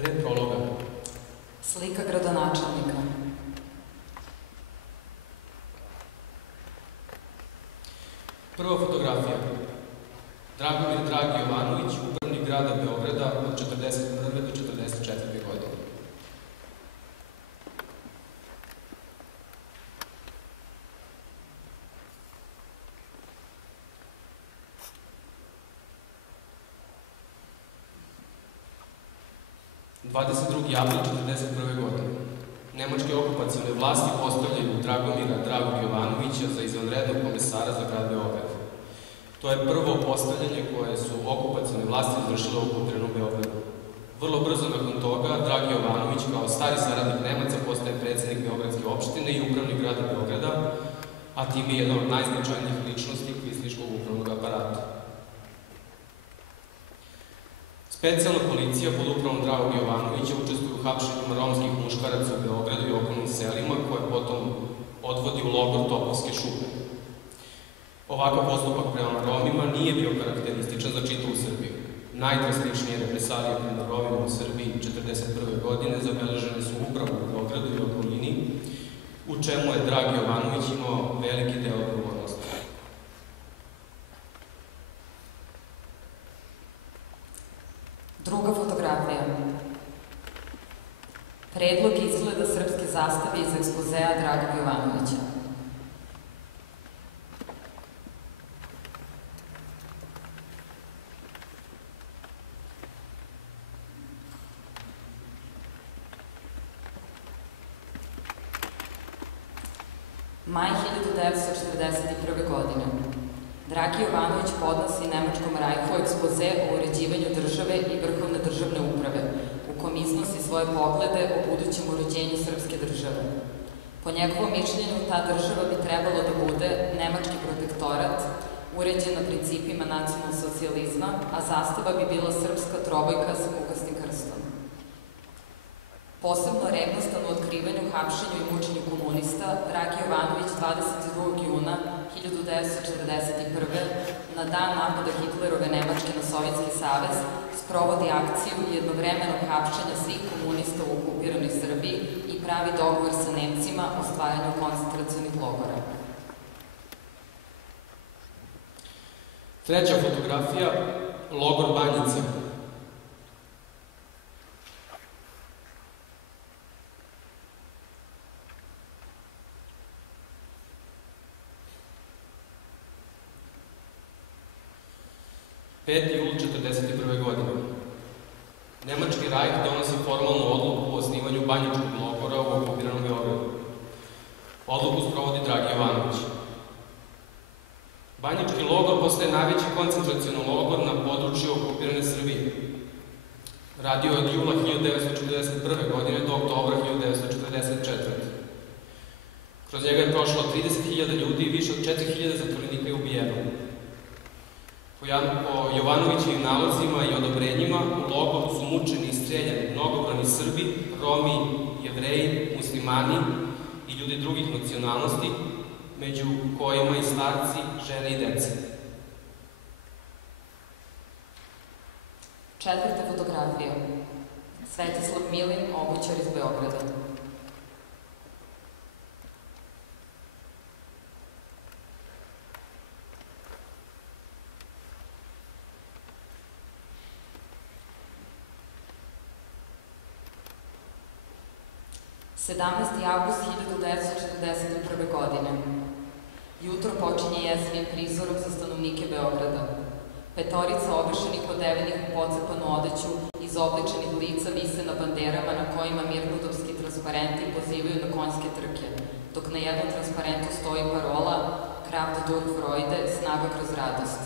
Pre prologa. Slika gradonačelnika. Prva fotografija. Dragomir Dragi Jovanović, upravnik grada Beograda od 41. do 44. godine. april 1941. godine. Nemačke okupacione vlasti postavljaju Dragomira Dragog Jovanovića za izvanrednog komesara za grad Beograd. To je prvo postavljanje koje su okupacione vlasti izvršile u okupiranom Beogradu. Vrlo brzo nakon toga, Dragi Jovanović kao stari saradnik Nemaca postaje predsednik Beogradske opštine i upravnik grada Beograda, a tim je jedna od najznačajnijih ličnosti kvislinškog upravnog aparata. Specijalna policija pod upravom Dragog Jovanovića učestvuje u hapšenjima romskih muškaraca u Beogradu i okolnim selima, koje potom odvodi u logor Topovske šupe. Ovakav postupak prema Romima nije bio karakterističan za čitavu Srbiju. Najdrastičnije represalije prema Romima u Srbiji 1941. godine zabeležene su upravo u Beogradu i okolini, u čemu je Dragi Jovanović imao veliki deo odgovornosti. Druga fotografija. Predlog izgleda srpske zastave iz ekspozea Dragog Jovanovića. Maj 1941. godine. Dragi Jovanović podnosi Nemačkom Rajhu ekspoze o uređivanju države i vrhovne državne uprave, u kom iznosi svoje poglede o budućem uređenju srpske države. Po njegovom mišljenju, ta država bi trebalo da bude nemački protektorat, uređen na principima nacionalnog socijalizma, a zastava bi bila srpska trobojka sa kukastim krstom. Posebno revnostan u otkrivanju, hapšenju i mučenju komunista, Dragi Jovanović 22. juna 1941. na dan napada Hitlerove Nemačke na Sovjetski savez sprovodi akciju jednovremenog hapšenja svih komunista u okupiranoj Srbiji i pravi dogovor sa Nemcima o stvaranju koncentracionih logora. Treća fotografija, logor Banjica. Jul 1941. godine. Nemački Rajh donosi formalnu odluku o osnivanju banjičkog logora u okupiranom Beogradu. Odluku sprovodi Dragi Jovanović. Banjički logor postaje najveći koncentracioni logor na području okupirane Srbije. Radio je od jula 1941. godine do oktobra 1944. Kroz njega je prošlo 30.000 ljudi i više od 4.000 zatvorenika je ubijeno. Po Jovanovićevim nalazima i odobrenjima u logoru su mučeni i streljani mnogobrojni Srbi, Romi, Jevreji, muslimani i ljudi drugih nacionalnosti, među kojima i starci, žene i dece. Četvrta fotografija. Svetislav Milin, obućar iz Beograda. Avgust 1941. godine. Jutro počinje jesenjim prizorom za stanovnike Beograda. Petorica obešenih odevenih u pocepanu odeću, izobličenih lica vise na banderama na kojima mirnodopski transparenti pozivaju na konjske trke, dok na jednom transparentu stoji parola Kraft durch Freude, snaga kroz radost.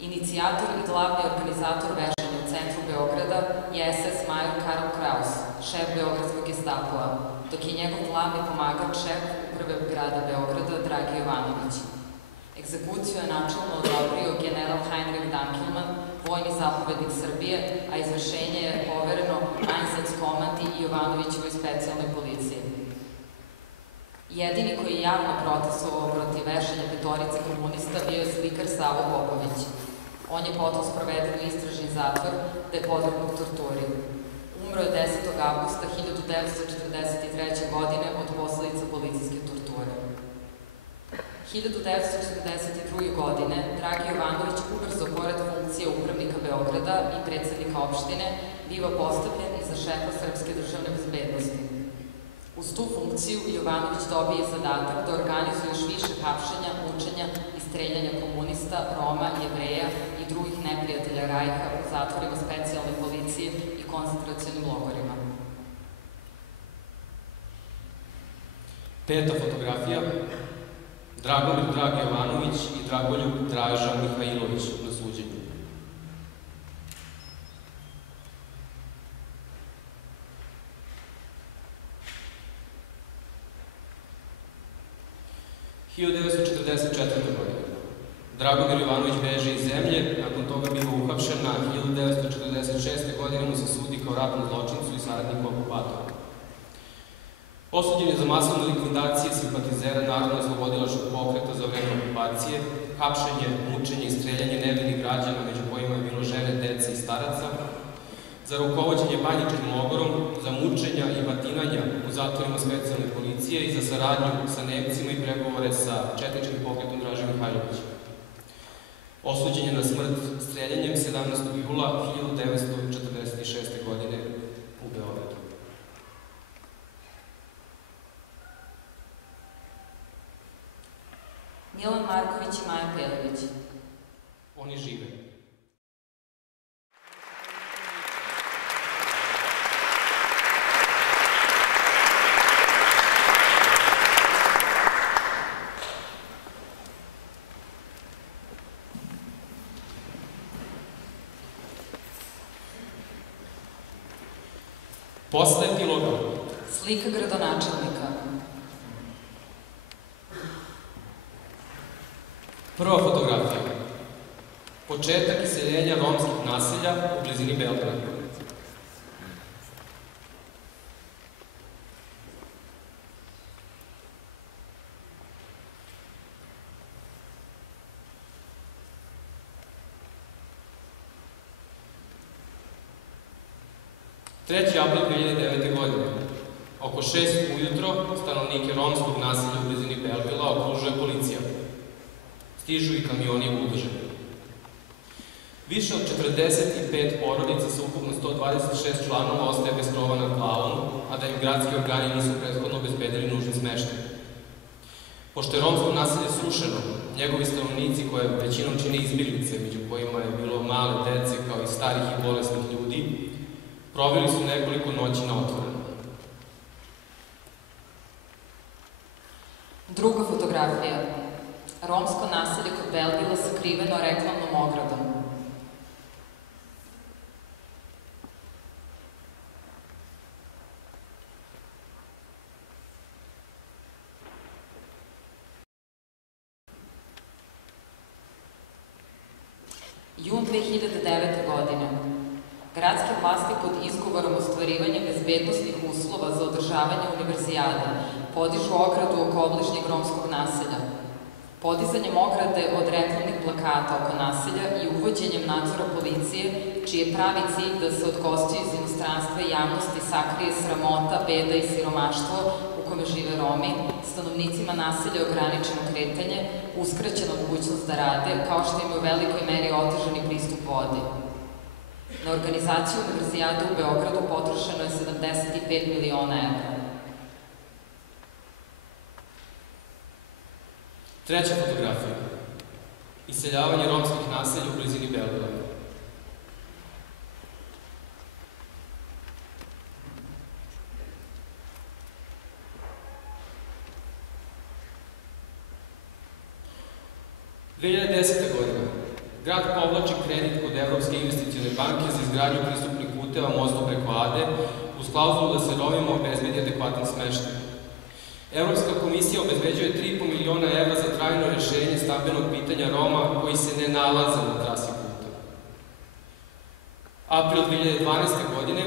Inicijator i glavni organizator vešanja u centru Beograda je SS major Karl Kraus, šef beogradskog gestapoa, dok je njegov glavni pomagač šef uprave grada Beograda Dragi Jovanović. Egzekuciju je načelno odobrio general Heinrich Dankelman, vojni zapovednik Srbije, a izvršenje je povereno Einsatzkommandi i Jovanovićevoj specijalnoj policiji. Jedini koji je javno protestovao protiv vešanja petorice komunista bio je slikar Savo Popović. On je potom sproveden u istražni zatvor, gde je podvrgnut torturi. umro je 10. avgusta 1943. godine od posledica policijske torture. 1942. godine Dragi Jovanović ubrzo pored funkcije upravnika Beograda i predsednika opštine biva postavljen i za šefa Srpske državne bezbednosti. Uz tu funkciju Jovanović dobije zadatak da organizuje još više hapšenja, mučenja i streljanja komunista, Roma, Jevreja i drugih neprijatelja Rajha u zatvorima specijalne policije i koncentracionim logorima. Peta fotografija. Dragomir Dragi Jovanović i Dragoljub Draža Mihajlović na suđenju. – 1944. godine. Dragomir Jovanović beže iz zemlje, nakon toga biva uhapšen, na 1946. godine mu se sudi kao ratnom zločincu i saradniku okupatora. Osuđen je za masovne likvidacije simpatizera Narodno-oslobodilačkog pokreta za vreme okupacije, hapšenje, mučenje i streljanje nevinih građana, među kojima je bilo žene, dece i staraca, za rukovođenje banjičkim logorom, za mučenja i batinanja u zatvorima specijalne policije i za saradnju sa Nemcima i pregovore sa četničkim pokretom Draže Mihajlovića. Osuđen je na smrt streljanjem 17. jula 1946. godine u Beogradu. Milan Marković i Maja Perović. Oni žive. Posle epiloga. Slika gradonačelnika. Prva fotografija. Početak iseljenja romskih naselja u blizini Beograda. Treći april 2009. godine. Oko 6 ujutro stanovnike romskog naselja u blizini Belvila okružuje policija. Stižu i kamioni i buldožeri. Više od 45 porodica sa ukupno 126 članova ostaje bez krova nad glavom, a da im gradski organi nisu prethodno obezbedili nužni smeštaj. Pošto je romsko naselje srušeno, njegovi stanovnici, koje većinom čine izbjeglice, među kojima je bilo male dece kao i starih i bolesnih ljudi, proveli su nekoliko noći na otvorenom. Druga fotografija. Romsko naselje kod Belvila sakriveno reklamnom ogradom. Jun 2009. godine. Gradske vlasti pod izgovorom ostvarivanja bezbednosnih uslova za održavanje univerzijade podižu ogradu oko obližnjeg romskog naselja. Podizanjem ograde od reklamnih plakata oko naselja i uvođenjem nadzora policije, čiji je pravi cilj da se od gostiju iz inostranstva i javnosti sakrije sramota, beda i siromaštvo u kome žive Romi, stanovnicima naselja je ograničeno kretanje, uskraćena mogućnost da rade, kao što im je u velikoj meri otežani pristup vodi. Na organizaciju univerzijade u Beogradu potrošeno je 75 miliona evra. Treća fotografija. Iseljavanje romskih naselja u blizini Belgrada. – 2010. godina. Grad povlači kredit kod Evropske investicione banke za izgradnju pristupnih puteva mostu preko Ade uz klauzulu da se Romima obezbedi adekvatan smeštaj. Evropska komisija obezbeđuje 3,5 miliona evra za trajno rešenje stambenog pitanja Roma koji se ne nalaze na trasi puta. April 2012. godine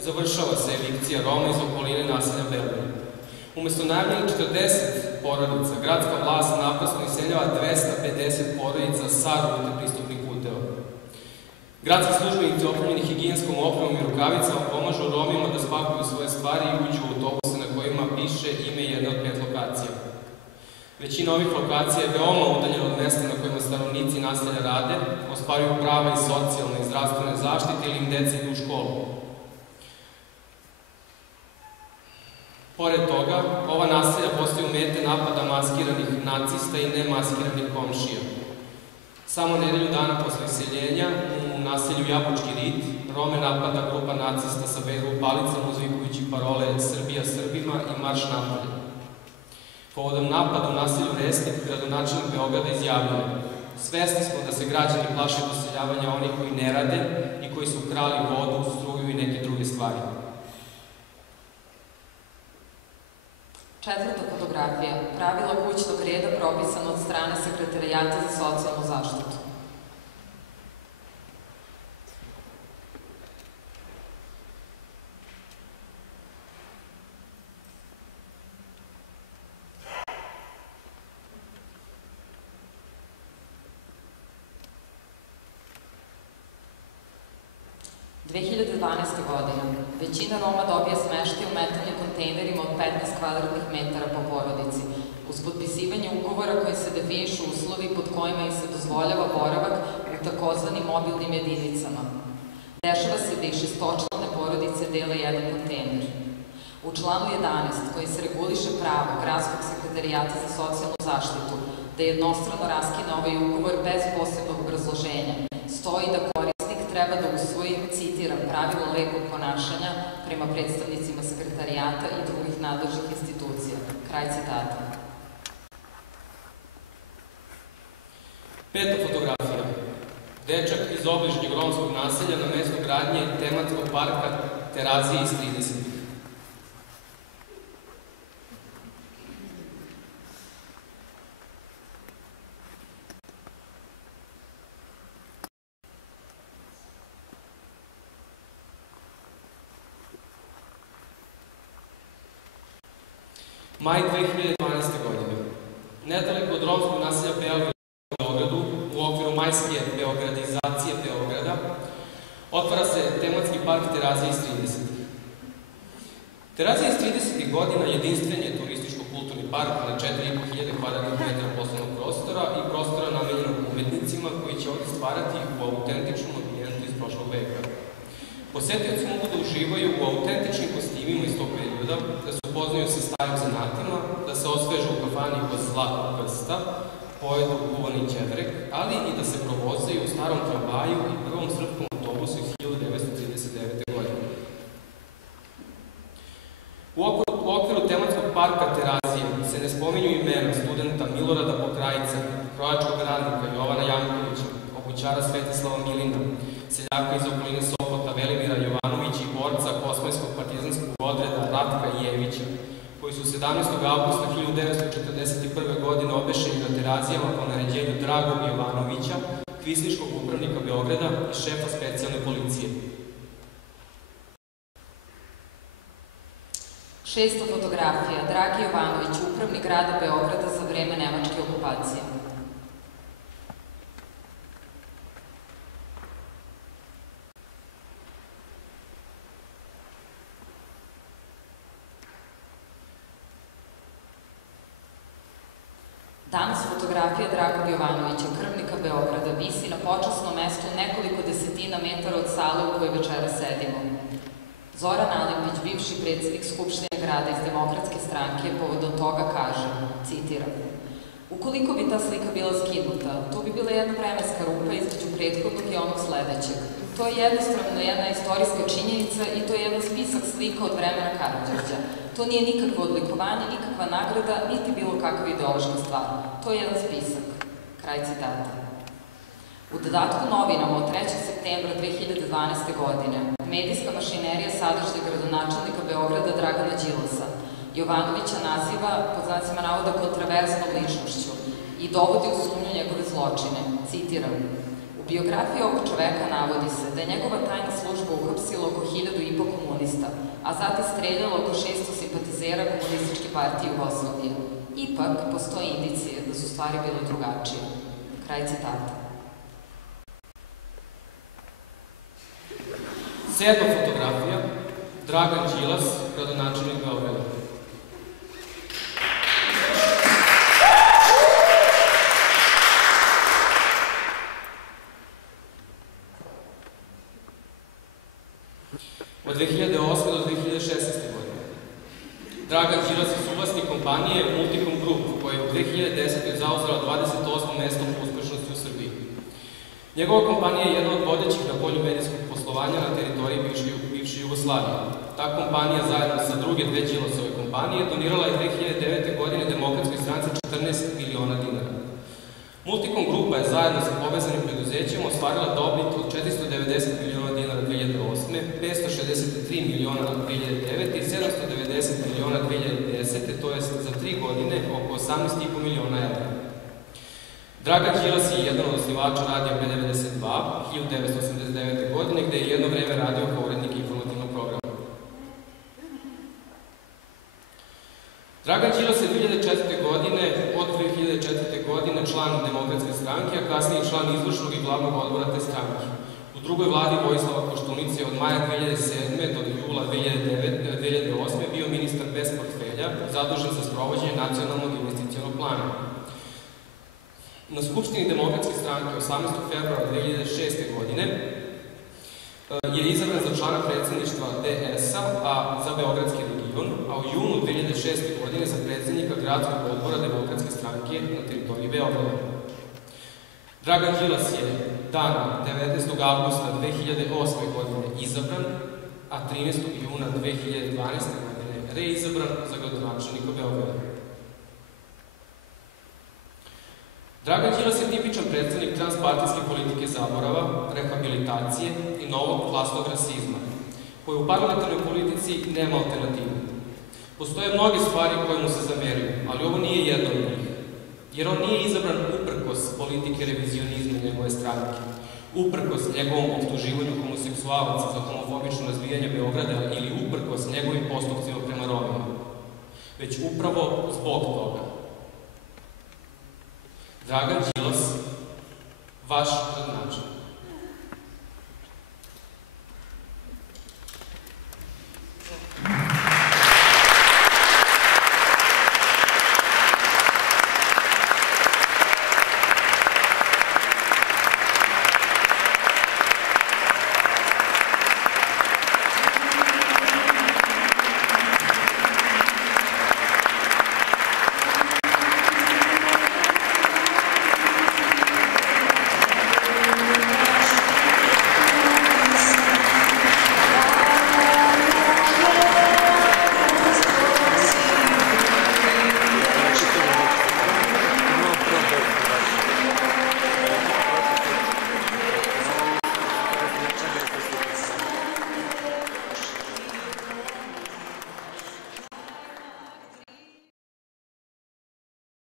završava se evikcija Roma iz okoline naselja Belgrada. Umesto najavljenih 40 porodica, gradska vlast naprasno iseljava 250 porodica sa rute pristupnih puteva. Gradski službenici opremljeni higijenskom opremom i rukavicama pomažu Romima da spakuju svoje stvari i uđu u autobuse na kojima piše ime jedne od 5 lokacija. Većina ovih lokacija je veoma udaljena od mesta na kojima stanovnici naselja rade, ostvaruju prava iz socijalne i zdravstvene zaštite ili im deca idu u školu. Pored toga, ova naselja postaju mete napada maskiranih nacista i nemaskiranih komšija. Samo nedelju dana posle iseljenja u naselju Jabučki rit Rome napada grupa nacista sa bejzbol palicama uzvikujući parole Srbija Srbima i Marš napolje. Povodom napada u naselju Resnik, gradonačelnik Beograda izjavljuje: svesni smo da se građani plaše doseljavanja onih koji ne rade i koji su krali vodu, struju i neke druge stvari. Četvrta fotografija. Pravila kućnog reda propisana od strane Sekretarijata za socijalnu zaštitu. Godina. Većina Roma dobija smeštaj u metalnim kontejnerima od 15 kvadratnih metara po porodici, uz potpisivanje ugovora koji se definišu uslovi pod kojima im se dozvoljava boravak u takozvanim mobilnim jedinicama. Dešava se da i šestočlane porodice dele jedan kontejner. U članu 11, koji se reguliše pravo Gradskog sekretarijata za socijalnu zaštitu da jednostrano raskine ovaj ugovor bez posebnog obrazloženja, stoji da korisnik treba da usvoji, citiram, pravila lepog ponašanja prema predstavnicima sekretarijata i drugih nadležnih institucija. Kraj citata. Peta fotografija. Dečak iz obližnjeg romskog naselja na mestu gradnje tematskog parka Terazije iz 30-ih. Maj 2012. godine. Nedaleko od romskog naselja Beograd u Beogradu, u okviru majske beogradizacije Beograda, otvara se tematski park Terazije iz 30-ih. Terazije iz 30-ih godina jedinstven je turističko-kulturni park na 4.500 kvadratnih metara poslovnog prostora i prostora namenjenog umetnicima koji će ovdje stvarati u autentičnom ambijentu iz prošlog veka. Posetioci mogu da uživaju u autentičnim kostimima iz tog perioda, da se upoznaju sa starim zanatima, da se osveže u kafani kod Zlatnog krsta, pojedu kuvani ćevrek, ali i da se provozaju u starom tramvaju i prvom srpskom autobusu iz 1939. godine. U okviru tematskog parka Terazije se ne spominju imena studenta Milorada Pokrajca, krojačkog radnika Jovana Jankovića, obućara Svetislava Milina, seljaka iz okoline Sopota Velimira Jovanovića i borca Kosmajskog partizanskog odreda Ratka Jevića, koji su 17. augusta 1941. godine obešeni na Terazijama po naređenju Dragog Jovanovića, kvisliškog upravnika Beograda i šefa specijalne policije. Šesta fotografija. Dragi Jovanović, upravnik grada Beograda za vreme nemačke okupacije. Danas fotografija Dragog Jovanovića, krvnika Beograda, visi na počasnom mestu nekoliko desetina metara od sale u kojoj večera sedimo. Zoran Alimpić, bivši predsjednik Skupštine grada iz Demokratske stranke, povodom toga kaže, citiram: ukoliko bi ta slika bila skinuta, to bi bila jedna vremenska rupa između prethodnog i onog sledećeg. To je jednostavno jedna istorijska činjenica i to je jedan spisak slika od vremena Karađorđa. To nije nikakvo odlikovanje, nikakva nagrada, niti bilo kakva ideološka stvar. To je jedan spisak. Kraj citata. U dodatku novinama od 3. septembra 2012. godine medijska mašinerija sadašnjeg gradonačelnika Beograda Dragana Đilasa Jovanovića naziva, pod znacima navoda, kontraverznom ličnošću i dovodi u sumnju njegove zločine. Citiram: u biografiji ovog čoveka navodi se da je njegova tajna služba uhapsila oko 1.500 komunista, a zatim streljala oko 600 simpatizera Komunističke partije Jugoslavije. Ipak, postoje indicije da su stvari bile drugačije. Kraj citata. Sedma fotografija, Dragan Đilas, gradonačelnik Beograda. Od 2008. do 2016. godine. Dragan Đilas je suvlasnik kompanije Multicom Group, koja je u 2010. zauzela 28. mesto po uspešnosti u Srbiji. Njegova kompanija je jedna od vodećih na polju medijskog poslovanja na teritoriji bivše Jugoslavije. Ta kompanija zajedno sa druge dve Đilasove kompanije donirala je 2009. godine Demokratskoj stranci 14 miliona dinara. Multicom Grupa je zajedno sa povezanim preduzećima ostvarila dobit od 490 miliona dinara 2008. 563 miliona 2009. i 790 miliona 2010. to je za 3 godine oko 18,5 miliona evra. Dragan Đilas je jedan od osnivača radija B92 1989. godine, gde je jedno vreme radio kao urednik informativnog programa. Dragan Đilas je 2004. godine, od 2004. godine član Demokratske stranke, a kasnije član izvršnog i glavnog odbora te stranke. U drugoj vladi Vojislava Koštunice od maja 2007. do jula 2008. bio ministar bez portfelja, zadužen za sprovođenje nacionalnog investicionog plana. Na Skupštini Demokratske stranke 18. februara 2006. godine je izabran za člana predsedništva DS-a, a za Beogradski region, a u junu 2006. godine za predsednika gradskog odbora Demokratske stranke na teritoriji Beograda. Dragan Đilas je dana 19. avgusta 2008. godine izabran, a 13. juna 2012. godine reizabran za gradonačelnika Beograda. Dragan Đilas je tipičan predstavnik transpartijske politike zaborava, rehabilitacije i novog klasnog rasizma, koji u parlamentarnoj politici nema alternativu. Postoje mnoge stvari koje mu se zameruju, ali ovo nije jedna od njih, jer on nije izabran uprkos politike revizionizma njegove stranke, uprkos njegovom optuživanju homoseksualaca za homofobično razvijanje Beograda ili uprkos njegovim postupcima prema Romima, već upravo zbog toga. Dragan